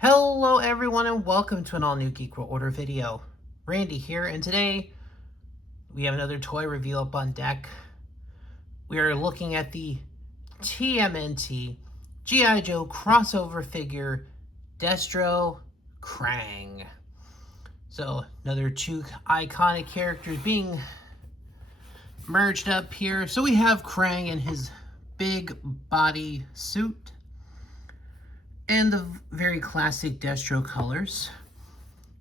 Hello everyone and welcome to an all-new Geek World Order video. Randy here, and today we have another toy review up on deck. We are looking at the TMNT GIJoe Crossover figure Destro Krang. So another two iconic characters being merged up here. So we have Krang in his big body suit and the very classic Destro colors.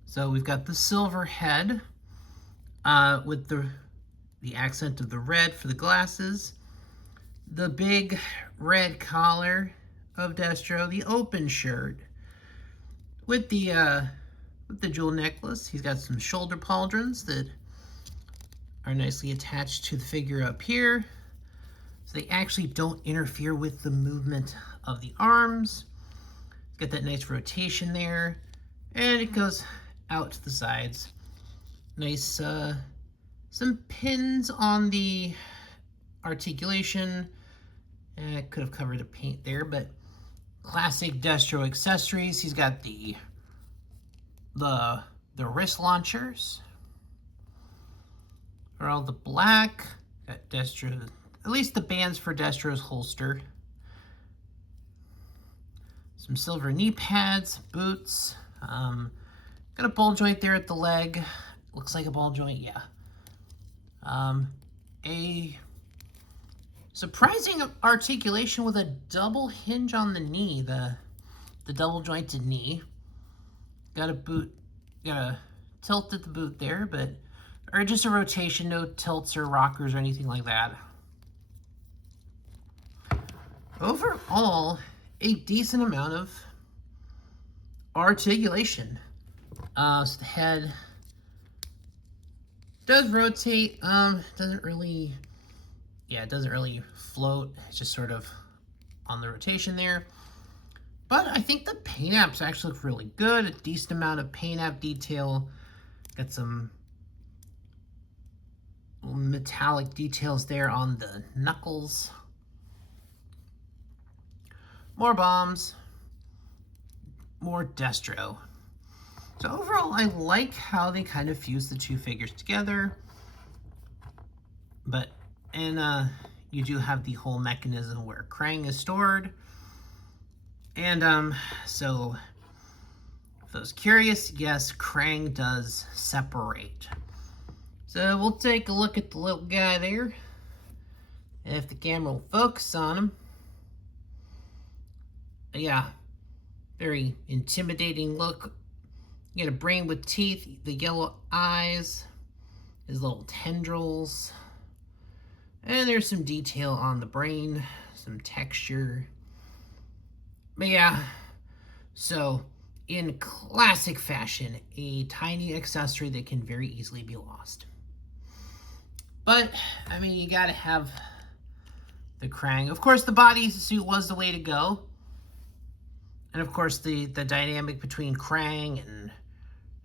So we've got the silver head with the accent of the red for the glasses, the big red collar of Destro, the open shirt with the jewel necklace. He's got some shoulder pauldrons that are nicely attached to the figure up here, so they actually don't interfere with the movement of the arms. Get that nice rotation there, and it goes out to the sides. Nice, some pins on the articulation. Could have covered the paint there, but classic Destro accessories. He's got the wrist launchers. Are all the black. Got Destro, at least the bands for Destro's holster. Some silver knee pads, boots. Got a ball joint there at the leg. Looks like a ball joint, yeah. A surprising articulation with a double hinge on the knee, the double jointed knee. Got a tilt at the boot there, or just a rotation, no tilts or rockers or anything like that. Overall, a decent amount of articulation. So the head does rotate. Doesn't really float. It's just sort of on the rotation there. But I think the paint apps actually look really good. A decent amount of paint app detail. Got some metallic details there on the knuckles. More bombs, more Destro. So overall, I like how they kind of fuse the two figures together. And you do have the whole mechanism where Krang is stored. And so, if those curious, yes, Krang does separate. So we'll take a look at the little guy there. If the camera will focus on him. Yeah, very intimidating look. You got a brain with teeth, the yellow eyes, his little tendrils. And there's some detail on the brain, some texture. But yeah, so in classic fashion, a tiny accessory that can very easily be lost. But, I mean, you gotta have the Krang. Of course, the bodysuit was the way to go. And of course, the dynamic between Krang and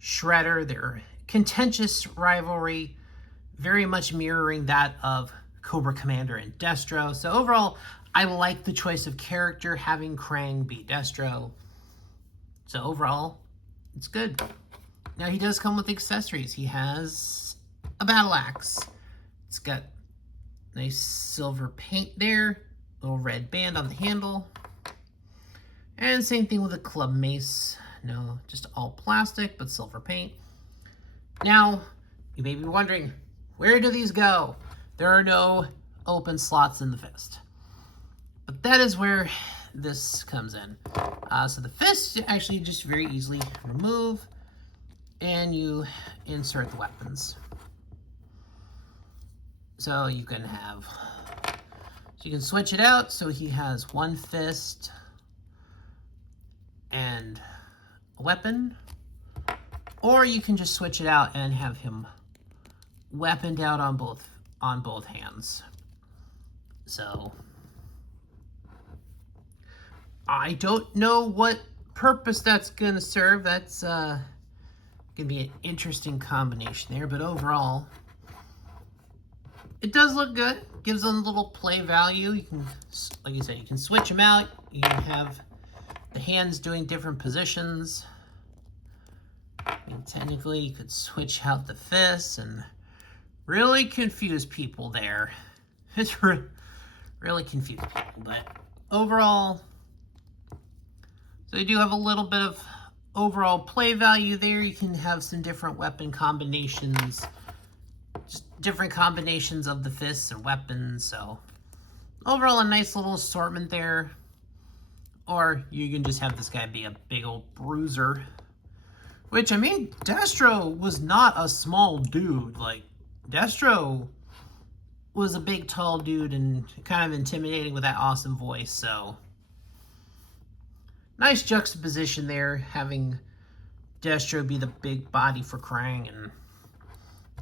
Shredder, their contentious rivalry, very much mirroring that of Cobra Commander and Destro. So overall, I like the choice of character, having Krang be Destro. So overall, it's good. Now, he does come with accessories. He has a battle axe. It's got nice silver paint there, little red band on the handle. And same thing with a club mace. No, just all plastic, but silver paint. Now, you may be wondering, where do these go? There are no open slots in the fist. But that is where this comes in. So the fist, you actually just very easily remove, and you insert the weapons. So you can switch it out, so he has one fist and a weapon, or you can just switch it out and have him weaponed out on both hands. So I don't know what purpose that's going to serve. That's going to be an interesting combination there, but overall, it does look good. Gives them a little play value. You can, like I said, you can switch them out. You can have the hands doing different positions. And technically, you could switch out the fists and really confuse people there. It's really confuse people, but overall, so you do have a little bit of overall play value there. You can have some different weapon combinations, just different combinations of the fists and weapons. So overall, a nice little assortment there. Or you can just have this guy be a big old bruiser. Which, I mean, Destro was not a small dude. Like, Destro was a big, tall dude and kind of intimidating with that awesome voice. So nice juxtaposition there, having Destro be the big body for Krang.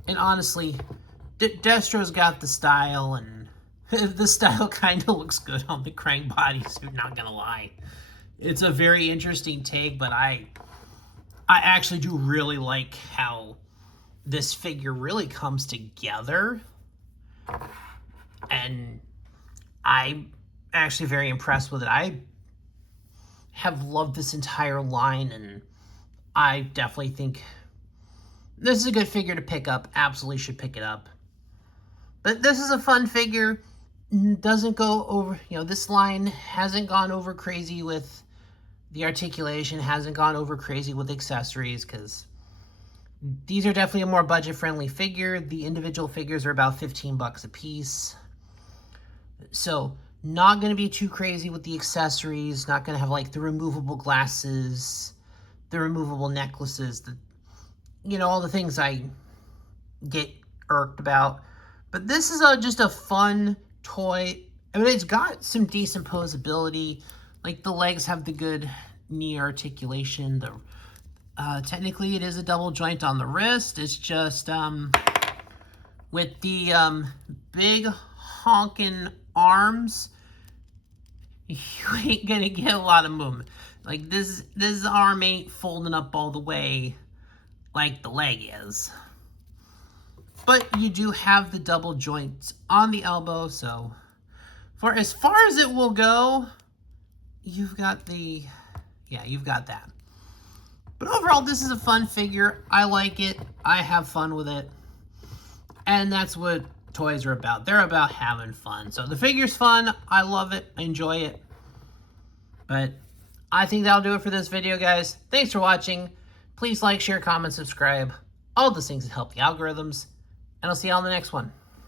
And honestly, Destro's got the style, and the style kind of looks good on the Krang bodysuit, not gonna lie. It's a very interesting take, but I actually do really like how this figure really comes together. And I'm actually very impressed with it. I have loved this entire line, and I definitely think this is a good figure to pick up. Absolutely should pick it up. But this is a fun figure. Doesn't go over, this line hasn't gone over crazy with the articulation, hasn't gone over crazy with accessories, because these are definitely a more budget-friendly figure. The individual figures are about $15 a piece. So not going to be too crazy with the accessories. Not going to have like the removable glasses, the removable necklaces, all the things I get irked about. But this is just a fun toy. I mean, it's got some decent posability. Like, the legs have the good knee articulation. Technically, it is a double joint on the wrist. It's just with the big honking arms, you ain't gonna get a lot of movement. Like, this arm ain't folding up all the way like the leg is. But you do have the double joints on the elbow, so for as far as it will go, you've got that. But overall, this is a fun figure. I like it. I have fun with it. And that's what toys are about. They're about having fun. So the figure's fun. I love it. I enjoy it. But I think that'll do it for this video, guys. Thanks for watching. Please like, share, comment, subscribe. All those things that help the algorithms. And I'll see you on the next one.